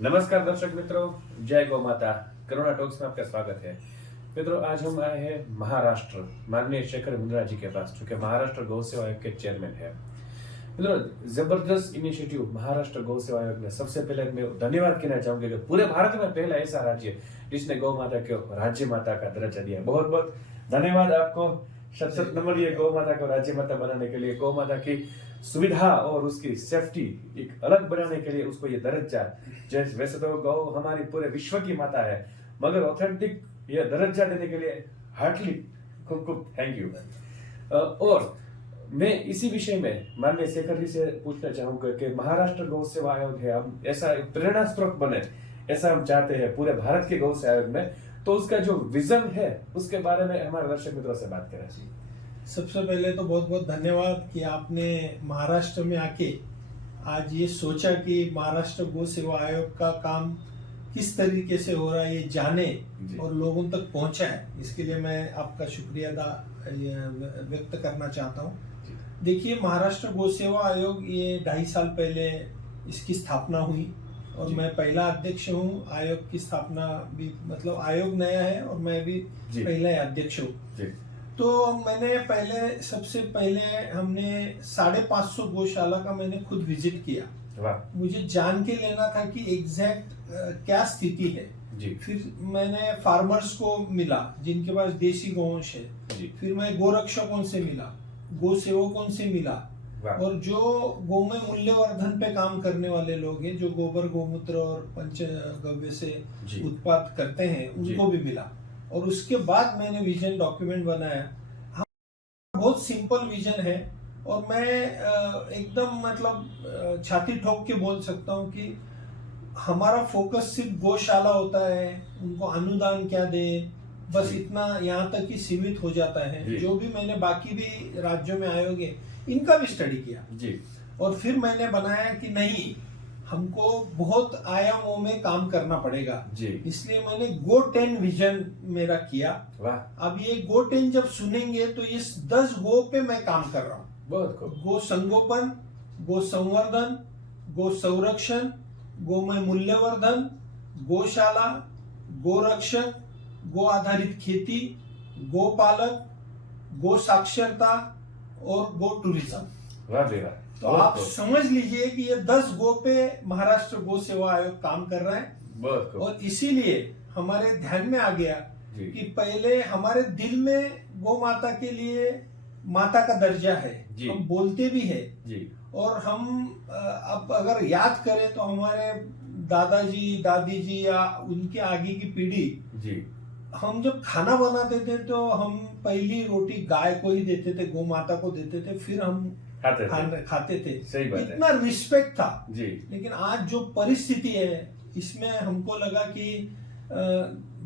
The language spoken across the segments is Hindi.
नमस्कार दर्शक मित्रों, जय गौ माता। करुणा टॉक्स में आपका स्वागत है। मित्रों, आज हम आए हैं महाराष्ट्र, माननीय शेखर मुंद्रा जी के पास, जो कि महाराष्ट्र गौ सेवा आयोग के चेयरमैन है। मित्रों, जबरदस्त इनिशिएटिव महाराष्ट्र गौ सेवा आयोग ने। सबसे पहले मैं धन्यवाद कहना चाहूंगा कि पूरे भारत में पहला ऐसा राज्य जिसने गौ माता को राज्य माता का दर्जा दिया। बहुत बहुत धन्यवाद आपको। शत नमन ये गौ माता को राज्य माता बनाने के लिए, गौ माता की सुविधा और उसकी सेफ्टी एक अलग बनाने के लिए उसको ये दर्जा। जैसे वैसे तो गौ हमारी पूरे विश्व की माता है, मगर ऑथेंटिक ये दर्जा देने के लिए हार्टली खूब खूब थैंक यू। और मैं इसी विषय में माननीय शेखर जी से पूछना चाहूंगा कि महाराष्ट्र गौ सेवा आयोग है, हम ऐसा एक प्रेरणा स्रोत बने, ऐसा हम चाहते हैं पूरे भारत के गौ सेवा आयोग में। तो उसका जो विजन है उसके बारे में हमारे दर्शक मित्रों से बात करें। सबसे पहले तो बहुत बहुत धन्यवाद कि आपने महाराष्ट्र में आके आज ये सोचा कि महाराष्ट्र गौ सेवा आयोग का काम किस तरीके से हो रहा है ये जाने और लोगों तक पहुंचाए। इसके लिए मैं आपका शुक्रिया व्यक्त करना चाहता हूँ। देखिए, महाराष्ट्र गौ सेवा आयोग ये 2.5 साल पहले इसकी स्थापना हुई और मैं पहला अध्यक्ष हूँ। आयोग की स्थापना भी मतलब आयोग नया है और मैं भी पहला अध्यक्ष हूँ। तो मैंने सबसे पहले हमने 550 गौशाला का मैंने खुद विजिट किया। मुझे जान के लेना था कि एग्जैक्ट क्या स्थिति है। फिर मैंने फार्मर्स को मिला जिनके पास देसी गौवंश है। फिर मैं गोरक्षकों से मिला, गौ सेवकों से मिला, और जो गौमय मूल्यवर्धन पे काम करने वाले लोग हैं, जो गोबर गोमूत्र और पंचगव्य से उत्पाद करते हैं, उनको भी मिला। और उसके बाद मैंने विजन डॉक्यूमेंट बनाया। बहुत सिंपल विजन है और मैं एकदम मतलब छाती ठोक के बोल सकता हूँ कि हमारा फोकस सिर्फ गौशाला होता है, उनको अनुदान क्या दे, बस इतना यहाँ तक ही सीमित हो जाता है। जो भी मैंने बाकी भी राज्यों में आयोग है इनका भी स्टडी किया और फिर मैंने बनाया कि नहीं, हमको बहुत आयामों में काम करना पड़ेगा। इसलिए मैंने गो 10 विजन मेरा किया। अब ये गो 10 जब सुनेंगे तो इस 10 गो पे मैं काम कर रहा हूँ। गो संगोपन, गो संवर्धन, गो संरक्षण, गोमय मूल्यवर्धन, गौशाला, गोरक्षक, गो आधारित खेती, गो पालक, गो साक्षरता और गो टूरिज्म। तो आप समझ लीजिए कि ये 10 गो पे महाराष्ट्र गौ सेवा आयोग काम कर रहा है। और इसीलिए हमारे ध्यान में आ गया कि पहले हमारे दिल में गौ माता के लिए माता का दर्जा है, हम बोलते भी है। और हम अब अगर याद करें तो हमारे दादाजी दादी जी या उनके आगे की पीढ़ी, हम जब खाना बनाते थे तो हम पहली रोटी गाय को ही देते थे, गौ माता को देते थे, फिर हम खाते थे। सही बात इतना रिस्पेक्ट था जी। लेकिन आज जो परिस्थिति है इसमें हमको लगा कि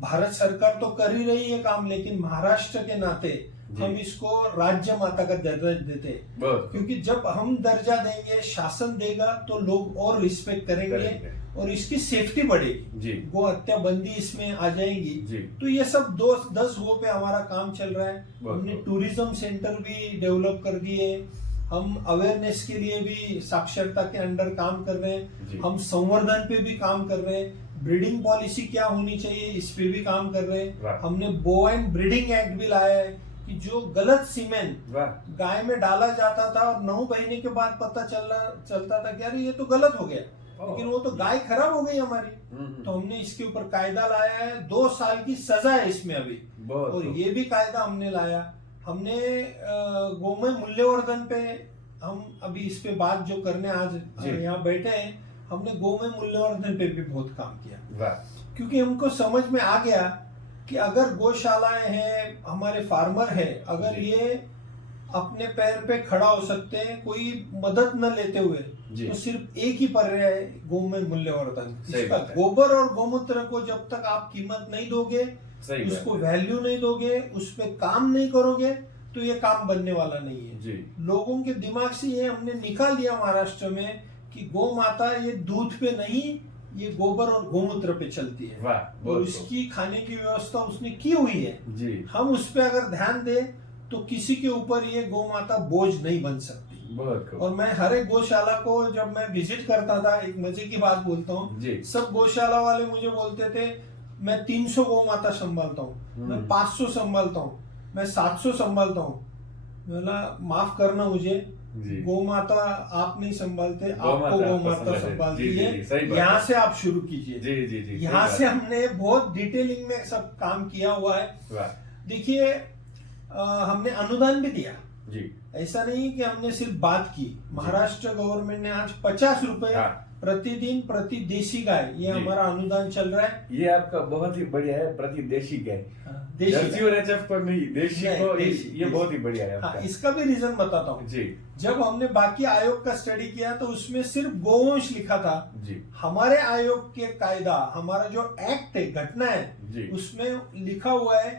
भारत सरकार तो कर ही रही है काम, लेकिन महाराष्ट्र के नाते हम इसको राज्य माता का दर्जा देते, क्योंकि जब हम दर्जा देंगे, शासन देगा, तो लोग और रिस्पेक्ट करेंगे और इसकी सेफ्टी बढ़ेगी। गो हत्या बंदी इसमें आ जाएगी। तो ये सब 10 गो पे हमारा काम चल रहा है। हमने टूरिज्म सेंटर भी डेवलप कर दिए, हम अवेयरनेस के लिए भी साक्षरता के अंडर काम कर रहे हैं, हम संवर्धन पे भी काम कर रहे हैं, ब्रीडिंग पॉलिसी क्या होनी चाहिए इस पे भी काम कर रहे हैं। हमने बोवाइन ब्रीडिंग एक्ट भी लाया है कि जो गलत सीमेन गाय में डाला जाता था और 9 महीने के बाद पता चलता था कि अरे ये तो गलत हो गया, लेकिन वो तो गाय खराब हो गई हमारी। तो हमने इसके ऊपर कायदा लाया है, 2 साल की सजा है इसमें अभी। और ये भी कायदा हमने लाया। हमने गोमय मूल्यवर्धन पे हम अभी इस पे बात जो करने आज यहाँ बैठे हैं, हमने गोमय मूल्यवर्धन पे भी बहुत काम किया। क्योंकि हमको समझ में आ गया कि अगर गौशालाएं हैं, हमारे फार्मर है, अगर ये अपने पैर पे खड़ा हो सकते हैं कोई मदद न लेते हुए, तो सिर्फ एक ही पर्याय है, गोमय मूल्यवर्धन। इसका गोबर और गोमूत्र को जब तक आप कीमत नहीं दोगे, उसको वैल्यू नहीं दोगे, उस पे काम नहीं करोगे, तो ये काम बनने वाला नहीं है। लोगों के दिमाग से ये हमने निकाल दिया महाराष्ट्र में कि गौ माता ये दूध पे नहीं, ये गोबर और गोमूत्र पे चलती है और उसकी खाने की व्यवस्था उसने की हुई है। हम उस पे अगर ध्यान दें तो किसी के ऊपर ये गौ माता बोझ नहीं बन सकती। बहुत खूब और मैं हर एक गौशाला को जब मैं विजिट करता था, एक मजे की बात बोलता हूँ, जी। सब गौशाला वाले मुझे बोलते थे मैं 300 गौ माता संभालता हूँ, मैं 500 संभालता हूँ, मैं 700 संभालता हूँ। बोला माफ करना मुझे, जी। गौ माता आप नहीं संभालते, गौ आपको माता गौ आपको माता संभालते। संभालती जी, जी, है, जी, सही बात यहाँ है। से आप शुरू कीजिए। जी जी जी, यहाँ सही से बात हमने बहुत डिटेलिंग में सब काम किया हुआ है। है। वाह देखिए हमने अनुदान भी दिया, जी। ऐसा नहीं कि हमने सिर्फ बात की। महाराष्ट्र गवर्नमेंट ने आज 50 रुपए हाँ। प्रतिदिन प्रति देशी गाय, ये जी। हमारा अनुदान चल रहा है। ये आपका बहुत ही बढ़िया है, प्रति देशी गाय, देशी जर्सी और एचएफ पर नहीं, देशी नहीं, को देशी, ये बहुत ही बढ़िया है हाँ, आपका। इसका भी रीजन बताता हूँ। जी जब हमने बाकी आयोग का स्टडी किया तो उसमें सिर्फ गोवंश लिखा था। जी हमारे आयोग के कायदा, हमारा जो एक्ट है, घटना है, जी। उसमें लिखा हुआ है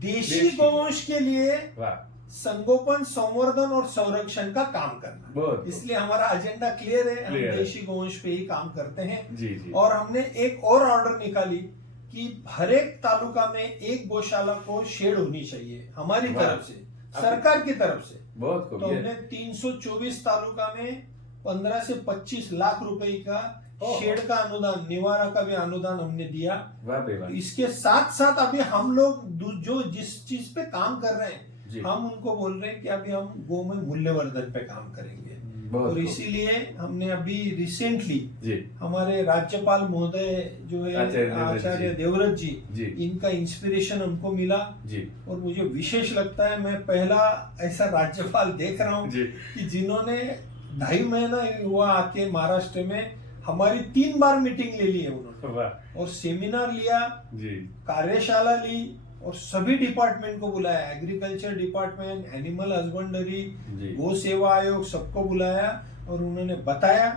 देशी देशी। गोवंश के लिए वाह संगोपन, संवर्धन और संरक्षण का काम करना। बहुत इसलिए हमारा एजेंडा क्लियर है, हम Clear है। देशी गोवंश पे ही काम करते हैं। जी जी। और हमने एक और ऑर्डर निकाली कि हर एक तालुका में एक गौशाला को शेड होनी चाहिए हमारी वाह। तरफ से, सरकार की तरफ से। बहुत खूब। तो ये हमने 324 तालुका में 15 से 25 लाख रुपए का ओह। शेड का अनुदान, निवारा का भी अनुदान हमने दिया। वाह बे वाह। इसके साथ साथ अभी हम लोग जो जिस चीज पे काम कर रहे जी। हैं, हम उनको बोल रहे हैं कि अभी हम गौ में मूल्यवर्धन पे काम करेंगे। बहुत और खूब। इसीलिए हमने अभी रिसेंटली जी हमारे राज्यपाल महोदय जो है आचार्य देवव्रत जी, जी इनका इंस्पिरेशन हमको मिला। जी और मुझे विशेष लगता है, मैं पहला ऐसा राज्यपाल देख रहा हूँ जी। कि जिन्होंने 2.5 महीना हुआ आके महाराष्ट्र में हमारी 3 बार मीटिंग ले ली है उन्होंने, वाह और सेमिनार लिया, जी कार्यशाला ली, और सभी डिपार्टमेंट को बुलाया, एग्रीकल्चर डिपार्टमेंट, एनिमल हस्बेंड्री, जी गौ सेवा आयोग, सबको बुलाया। और उन्होंने बताया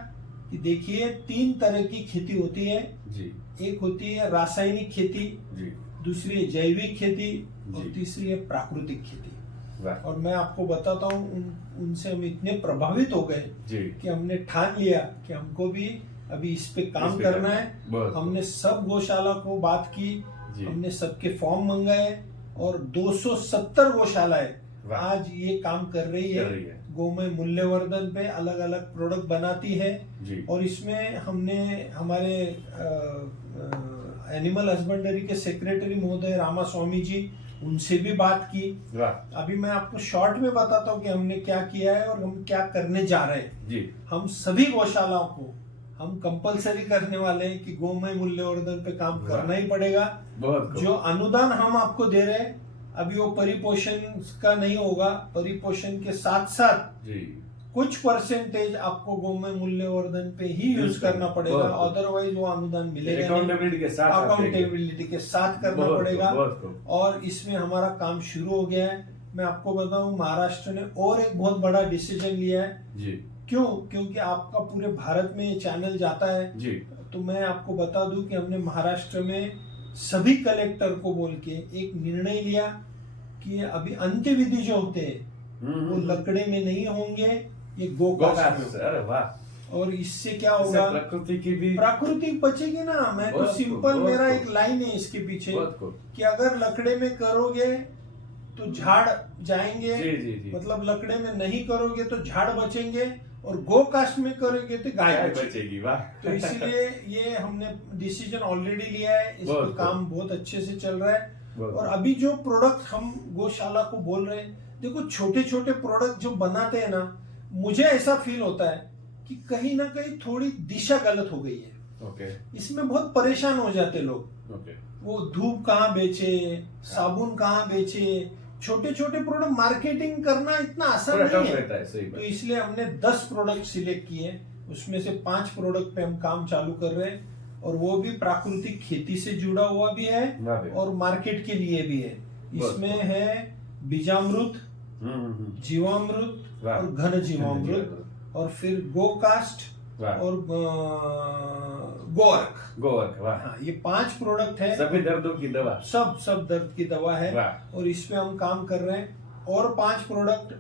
कि देखिए 3 तरह की खेती होती है। जी एक होती है रासायनिक खेती, जी दूसरी है जैविक खेती, और जी। तीसरी है प्राकृतिक खेती। वाह और मैं आपको बताता हूँ, उनसे हम इतने प्रभावित हो गए जी। कि हमने ठान लिया कि हमको भी अभी इस पे काम इस पे करना करना है। है। बहुत हमने सब गौशाला को बात की, जी। हमने सबके फॉर्म मंगाए, और 270 गौशालाएं वाह। आज ये काम कर रही कर रही है। है। गोमय मूल्यवर्धन पे अलग अलग प्रोडक्ट बनाती है। जी और इसमें हमने हमारे एनिमल हस्बेंड्री के सेक्रेटरी महोदय रामास्वामी जी, उनसे भी बात की। वाह अभी मैं आपको शॉर्ट में बताता हूँ कि हमने क्या किया है और हम क्या करने जा रहे हैं। जी हम सभी गौशालाओं को हम कंपलसरी करने वाले हैं कि गोमय मूल्यवर्धन पे काम वाह। करना ही पड़ेगा। बहुत खूब। जो अनुदान हम आपको दे रहे हैं, अभी वो परिपोषण का नहीं होगा, परिपोषण के साथ साथ जी कुछ परसेंटेज आपको गोमय मूल्यवर्धन पे ही यूज करना पड़ेगा, बहुत। अदरवाइज वो अनुदान मिलेगा नहीं। अकाउंटेबिलिटी के साथ आप देंगे। अकाउंटेबिलिटी के साथ करना बहुत पड़ेगा। बहुत खूब। और इसमें हमारा काम शुरू हो गया है। मैं आपको बताऊं, महाराष्ट्र ने और एक बहुत बड़ा डिसीजन लिया है। जी क्यों? क्योंकि आपका पूरे भारत में ये चैनल जाता है। जी तो मैं आपको बता दूं कि हमने महाराष्ट्र में सभी कलेक्टर को बोल के एक निर्णय लिया कि अभी अंत्यविधि जो होते हैं वो लकड़े में नहीं होंगे, ये गोकास्ट में होंगे। अरे वाह। और इससे क्या इससे होगा, प्रकृति की भी प्राकृतिक बचेगी ना। मैं तो बहुत सिंपल, खूब, बहुत मेरा खूब। एक लाइन है इसके पीछे बहुत खूब। कि अगर लकड़े में करोगे तो झाड़ जाएंगे, जी जी जी। मतलब लकड़े में नहीं करोगे तो झाड़ बचेंगे, और गो कास्ट में करोगे तो गाय गाय बचेगी। बचेगी। वाह। तो इसीलिए ये हमने डिसीजन ऑलरेडी लिया है। इस बहुत पर काम बहुत अच्छे से चल रहा है। बहुत और अभी जो प्रोडक्ट हम गौशाला को बोल रहे हैं, देखो छोटे छोटे प्रोडक्ट जो बनाते हैं ना, मुझे ऐसा फील होता है कि कहीं ना कहीं थोड़ी दिशा गलत हो गई है। ओके इसमें बहुत परेशान हो जाते लोग। ओके। वो धूप कहाँ बेचे, साबुन कहाँ बेचे, छोटे छोटे प्रोडक्ट मार्केटिंग करना इतना आसान थोड़ा नहीं टफ है। रहता है, सही तो बात। इसलिए हमने 10 प्रोडक्ट सिलेक्ट किए, उसमें से 5 प्रोडक्ट पे हम काम चालू कर रहे हैं। और वो भी प्राकृतिक खेती से जुड़ा हुआ भी है वाह बे। और मार्केट के लिए भी है। बहुत इसमें है बीजामृत, जीवामृत वाह। और घन जीवामृत, और फिर गोकास्ट वाह। और गोअर्क। गोवर्क। वाह। हाँ, ये 5 प्रोडक्ट है। सभी दर्दों की दवा। सब दर्द की दवा है। वाह। और इसमें हम काम कर रहे हैं। और 5 प्रोडक्ट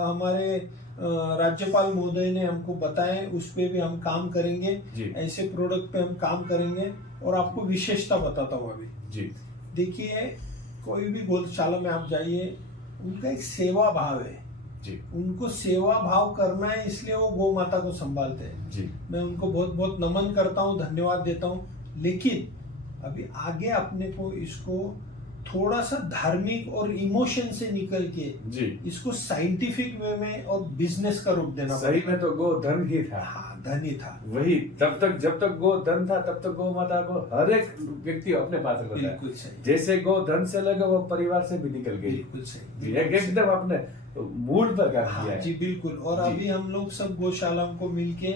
हमारे राज्यपाल महोदय ने हमको बताए, उस पे भी हम काम करेंगे। जी ऐसे प्रोडक्ट पे हम काम करेंगे। और आपको विशेषता बताता हूँ अभी। जी देखिए, कोई भी गौशाला में आप जाइए, उनका एक सेवा भाव है। जी उनको सेवा भाव करना है, इसलिए वो गौ माता को संभालते हैं। जी मैं उनको बहुत बहुत नमन करता हूँ, धन्यवाद देता हूँ। लेकिन अभी आगे अपने को इसको थोड़ा सा धार्मिक और इमोशन से निकल के जी इसको साइंटिफिक वे में और बिजनेस का रूप देना सही में तो गो धन ही था। हाँ, धन ही था। वही जब तक गो धन था तब तक गौ माता को हर एक व्यक्ति अपने पास रखता है। बिल्कुल सही, जैसे गो धन से लगा वो परिवार से भी निकल गई। बिल्कुल सही, जी, एकदम अपने मूड पर काम हाँ किया है। जी बिल्कुल। और जी। अभी हम लोग सब गौशालाओं को मिलके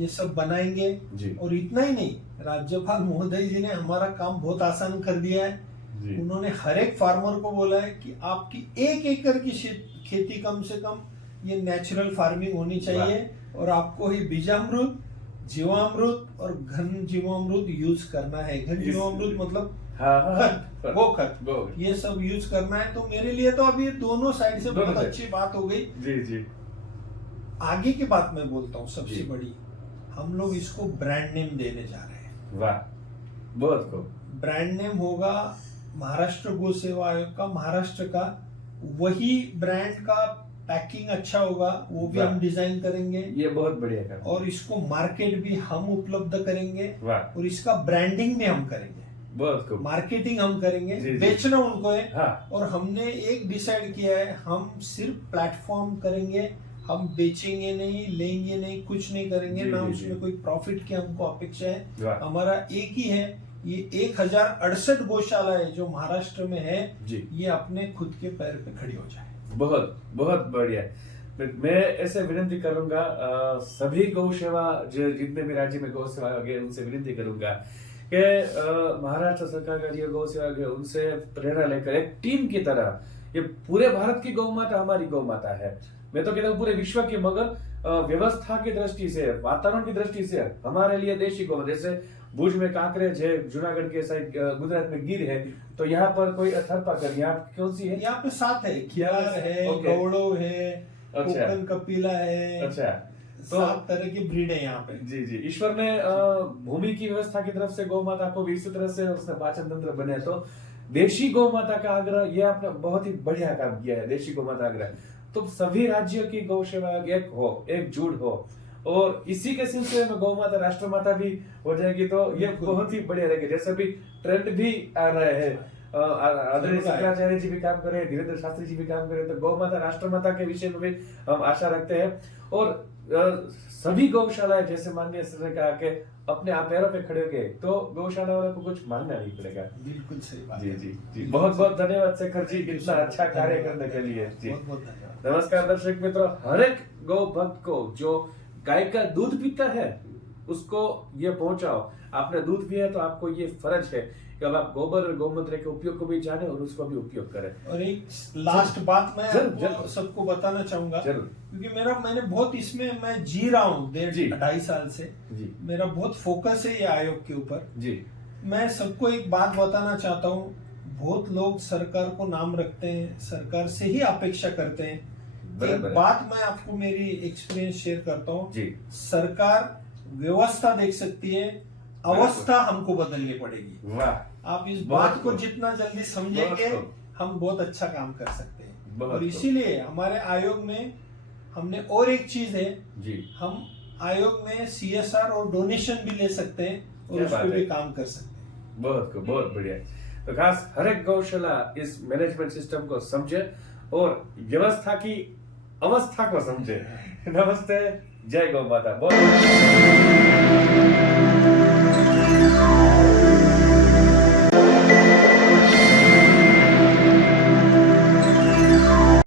ये सब बनाएंगे। जी और इतना ही नहीं, राज्यपाल महोदय जी ने हमारा काम बहुत आसान कर दिया है। जी उन्होंने हर एक फार्मर को बोला है कि आपकी 1 एकड़ की खेती कम से कम ये नेचुरल फार्मिंग होनी चाहिए, और आपको ही बीजामृत, जीवामृत और घन जीवामृत यूज करना है। घन जीवामृत मतलब हाँ हाँ खत, वो खत, गो ये सब यूज करना है। तो मेरे लिए तो अभी ये दोनों साइड से दोनों बहुत साइड। अच्छी बात हो गई। जी जी आगे की बात मैं बोलता हूँ, सबसे जी। बड़ी, हम लोग इसको ब्रांड नेम देने जा रहे हैं। वाह बहुत खूब। ब्रांड नेम होगा महाराष्ट्र गौ सेवा आयोग का, महाराष्ट्र का। वही ब्रांड का पैकिंग अच्छा होगा, वो भी वाह। हम डिजाइन करेंगे। ये बहुत बढ़िया काम। और इसको मार्केट भी हम उपलब्ध करेंगे, वाह और इसका ब्रांडिंग भी हम करेंगे, बहुत खूब। मार्केटिंग हम करेंगे। जी, जी। बेचना उनको है। हाँ और हमने एक डिसाइड किया है, हम सिर्फ प्लेटफॉर्म करेंगे, हम बेचेंगे नहीं, लेंगे नहीं, कुछ नहीं करेंगे जी, ना। जी, उसमें जी। कोई प्रॉफिट की हमको अपेक्षा है। वाह हमारा एक ही है, ये 1068 गौशाला है जो महाराष्ट्र में है, जी ये अपने खुद के पैर पे खड़ी हो जाए। बहुत बहुत बढ़िया। मैं ऐसे विनती करूंगा सभी गौ सेवा जो जितने भी राज्य में गौ सेवा है उनसे विनती करूंगा कि महाराष्ट्र सरकार का जो गौ सेवा है उनसे प्रेरणा लेकर एक टीम की तरह, ये पूरे भारत की गौ माता हमारी गौ माता है। मैं तो कहता हूँ पूरे विश्व की, मगर व्यवस्था की दृष्टि से, वातावरण की दृष्टि से हमारे लिए देशी गौ, जैसे भुज में कांकरेज है, जूनागढ़ के साइड गुजरात में गिर है, तो यहाँ पर कोई थरपाकर, यहाँ कौन सी है? यहाँ पे 7 है, खियार है, ओके। गौड़ो है, अच्छा। कोकण कपिला है। अच्छा, तो 7 तरह की ब्रीड है यहाँ पे। जी जी, ईश्वर ने भूमि की व्यवस्था की तरफ से गौ माता को भी इसी तरह से उसने पाचन तंत्र बने, तो देशी गौ माता का आग्रह, ये आपने बहुत ही बढ़िया काम किया है। देशी गौ माता आग्रह तो सभी राज्यों की गौ सेवा एक हो, एकजुट हो, और इसी के सिलसिले में गौ माता राष्ट्र माता भी हो जाएगी, तो ये बहुत ही बढ़िया रहेगा। जैसे भी ट्रेंड भी आ रहा है, आदरणीय शंकराचार्य जी भी काम कर रहे हैं, धीरेन्द्र शास्त्री जी भी काम कर रहे हैं, तो गौ माता राष्ट्र माता के विषय में भी हम आशा रखते हैं। और सभी गौशालाएं, जैसे माननीय सर ने कहा कि अपने आप पैरों पे खड़े होके, तो गौशाला वालों को कुछ मांगना नहीं पड़ेगा। बिल्कुल सही बात जी है। जी जी, बहुत बहुत धन्यवाद शेखर जी, इतना अच्छा कार्य करने के लिए। जी बहुत बहुत धन्यवाद। नमस्कार दर्शक मित्रों, हर एक गौ भक्त को जो गाय का दूध पीता है उसको ये पहुंचाओ। आपने दूध पिया है तो आपको ये फर्ज है कि अब आप गोबर और गौमूत्र के उपयोग को भी जाने और उसको भी उपयोग करें। और एक लास्ट बात मैं जरूर, आपको सबको बताना चाहूंगा, जरूर क्योंकि मैंने बहुत इसमें मैं जी रहा हूँ जी। 2.5 साल से। जी मेरा बहुत फोकस है ये आयोग के ऊपर। जी मैं सबको एक बात बताना चाहता हूँ, बहुत लोग सरकार को नाम रखते हैं, सरकार से ही अपेक्षा करते हैं। एक बात मैं आपको मेरी एक्सपीरियंस शेयर करता हूँ जी, सरकार व्यवस्था देख सकती है, अवस्था हमको बदलनी पड़ेगी। वाह, आप इस बहुत बात को खूब। जितना जल्दी समझेंगे बहुत खूब। हम बहुत अच्छा काम कर सकते हैं। बहुत और खूब। इसीलिए हमारे आयोग में हमने और एक चीज है, जी हम आयोग में CSR और डोनेशन भी ले सकते हैं और क्या उस बात पर है। भी काम कर सकते हैं। बहुत खूब, बहुत बढ़िया। तो खास हर एक गौशाला इस मैनेजमेंट सिस्टम को समझे और व्यवस्था की अवस्था को समझे। नमस्ते, जय गौ माता। बहुत